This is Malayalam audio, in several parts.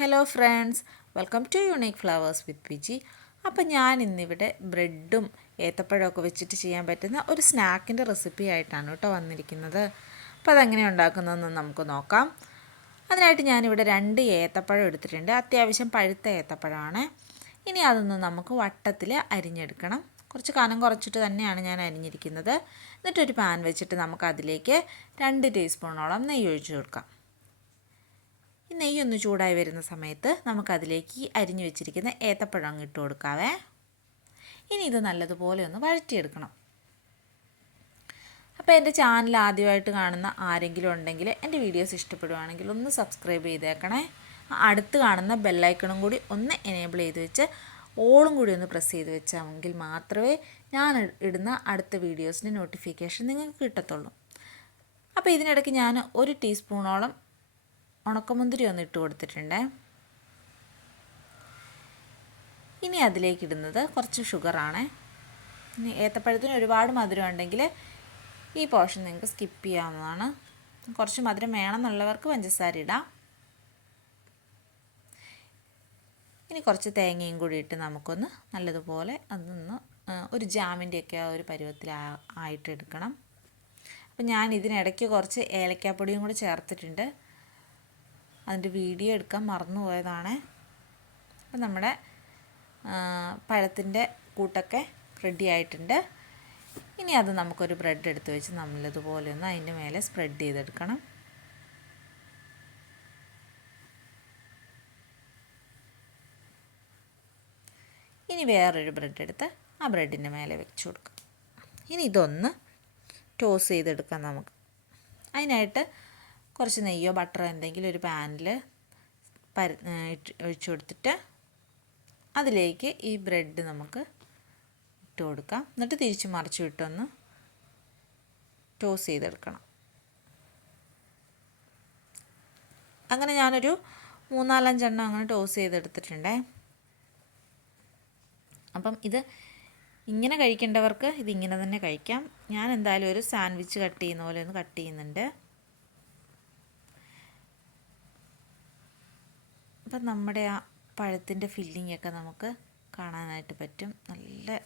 Hello friends, welcome to unique flowers with PG. അപ്പോൾ ഞാൻ ഇന്നിവിടെ ബ്രെഡും ഏത്തപ്പഴമൊക്കെ വെച്ചിട്ട് ചെയ്യാൻ പറ്റുന്ന ഒരു സ്നാക്കിൻ്റെ റെസിപ്പി ആയിട്ടാണ് കേട്ടോ വന്നിരിക്കുന്നത്. അപ്പോൾ അതെങ്ങനെ ഉണ്ടാക്കുന്നതെന്ന് നമുക്ക് നോക്കാം. അതിനായിട്ട് ഞാനിവിടെ 2 ഏത്തപ്പഴം എടുത്തിട്ടുണ്ട്. അത്യാവശ്യം പഴുത്ത ഏത്തപ്പഴമാണ്. ഇനി അതൊന്ന് നമുക്ക് വട്ടത്തിൽ അരിഞ്ഞെടുക്കണം. കുറച്ച് കനം കുറച്ചിട്ട് തന്നെയാണ് ഞാൻ അരിഞ്ഞിരിക്കുന്നത്. എന്നിട്ടൊരു പാൻ വെച്ചിട്ട് നമുക്കതിലേക്ക് 2 ടീസ്പൂണോളം നെയ്യ് ഒഴിച്ച് കൊടുക്കാം. ഈ നെയ്യൊന്ന് ചൂടായി വരുന്ന സമയത്ത് നമുക്കതിലേക്ക് അരിഞ്ഞു വെച്ചിരിക്കുന്ന ഏത്തപ്പഴം അങ്ങ് ഇട്ട് കൊടുക്കാവേ. ഇനി ഇത് നല്ലതുപോലെ ഒന്ന് വഴറ്റിയെടുക്കണം. അപ്പോൾ എൻ്റെ ചാനൽ ആദ്യമായിട്ട് കാണുന്ന ആരെങ്കിലും ഉണ്ടെങ്കിൽ എൻ്റെ വീഡിയോസ് ഇഷ്ടപ്പെടുവാണെങ്കിൽ ഒന്ന് സബ്സ്ക്രൈബ് ചെയ്തേക്കണേ. അടുത്ത് കാണുന്ന ബെല്ലൈക്കണും കൂടി ഒന്ന് എനേബിൾ ചെയ്ത് വെച്ച് ഓളും കൂടി ഒന്ന് പ്രസ് ചെയ്ത് വെച്ചാൽ മാത്രമേ ഞാൻ ഇടുന്ന അടുത്ത വീഡിയോസിൻ്റെ നോട്ടിഫിക്കേഷൻ നിങ്ങൾക്ക് കിട്ടത്തുള്ളൂ. അപ്പോൾ ഇതിനിടയ്ക്ക് ഞാൻ 1 ടീസ്പൂണോളം ഉണക്കമുന്തിരി ഒന്ന് ഇട്ട് കൊടുത്തിട്ടുണ്ട്. ഇനി അതിലേക്ക് ഇടുന്നത് കുറച്ച് ഷുഗറാണ്. ഇനി ഏത്തപ്പഴത്തിന് ഒരുപാട് മധുരം ഉണ്ടെങ്കിൽ ഈ പോർഷൻ നിങ്ങൾക്ക് സ്കിപ്പ് ചെയ്യാവുന്നതാണ്. കുറച്ച് മധുരം വേണമെന്നുള്ളവർക്ക് പഞ്ചസാര ഇടാം. ഇനി കുറച്ച് തേങ്ങയും കൂടി ഇട്ട് നമുക്കൊന്ന് നല്ലതുപോലെ അതൊന്ന് ഒരു ജാമിൻ്റെയൊക്കെ ആ ഒരു പരുവത്തിൽ ആയിട്ട് എടുക്കണം. അപ്പോൾ ഞാൻ ഇതിനിടയ്ക്ക് കുറച്ച് ഏലക്കാപ്പൊടിയും കൂടി ചേർത്തിട്ടുണ്ട്. അതിൻ്റെ വീഡിയോ എടുക്കാൻ മറന്നുപോയതാണ്. അപ്പോൾ നമ്മുടെ പഴത്തിൻ്റെ കൂട്ടൊക്കെ റെഡി ആയിട്ടുണ്ട്. ഇനി അത് നമുക്കൊരു ബ്രെഡ് എടുത്ത് വെച്ച് നമ്മളിതുപോലെ ഒന്ന് അതിൻ്റെ മേലെ സ്പ്രെഡ് ചെയ്തെടുക്കണം. ഇനി വേറൊരു ബ്രെഡ് എടുത്ത് ആ ബ്രെഡിൻ്റെ മേലെ വെച്ച് കൊടുക്കാം. ഇനി ഇതൊന്ന് ടോസ് ചെയ്തെടുക്കാം നമുക്ക്. അതിനായിട്ട് കുറച്ച് നെയ്യോ ബട്ടറോ എന്തെങ്കിലും ഒരു പാനിൽ ഒഴിച്ചു കൊടുത്തിട്ട് അതിലേക്ക് ഈ ബ്രെഡ് നമുക്ക് ഇട്ട് കൊടുക്കാം. എന്നിട്ട് തിരിച്ച് മറിച്ച് വിട്ടൊന്ന് ടോസ് ചെയ്തെടുക്കണം. അങ്ങനെ ഞാനൊരു 3-4 എണ്ണം അങ്ങനെ ടോസ് ചെയ്തെടുത്തിട്ടുണ്ടേ. അപ്പം ഇത് ഇങ്ങനെ കഴിക്കേണ്ടവർക്ക് ഇതിങ്ങനെ തന്നെ കഴിക്കാം. ഞാൻ എന്തായാലും ഒരു സാൻഡ്വിച്ച് കട്ട് ചെയ്യുന്ന പോലെ ഒന്ന് കട്ട് ചെയ്യുന്നുണ്ട്. അപ്പം നമ്മുടെ ആ പഴത്തിൻ്റെ ഫില്ലിങ്ങൊക്കെ നമുക്ക് കാണാനായിട്ട് പറ്റും.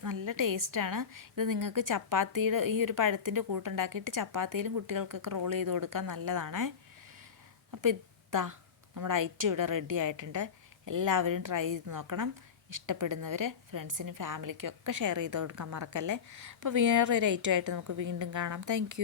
നല്ല ടേസ്റ്റാണ്. ഇത് നിങ്ങൾക്ക് ചപ്പാത്തിയുടെ ഈ ഒരു പഴത്തിൻ്റെ കൂട്ടുണ്ടാക്കിയിട്ട് ചപ്പാത്തിയിലും കുട്ടികൾക്കൊക്കെ റോൾ ചെയ്ത് കൊടുക്കാൻ നല്ലതാണ്. അപ്പോൾ ഇതാ നമ്മുടെ ഐറ്റം ഇവിടെ റെഡി ആയിട്ടുണ്ട്. എല്ലാവരും ട്രൈ ചെയ്ത് നോക്കണം. ഇഷ്ടപ്പെടുന്നവർ ഫ്രണ്ട്സിനും ഫാമിലിക്കും ഒക്കെ ഷെയർ ചെയ്ത് കൊടുക്കാൻ മറക്കല്ലേ. അപ്പോൾ വേറൊരു ഐറ്റമായിട്ട് നമുക്ക് വീണ്ടും കാണാം. താങ്ക്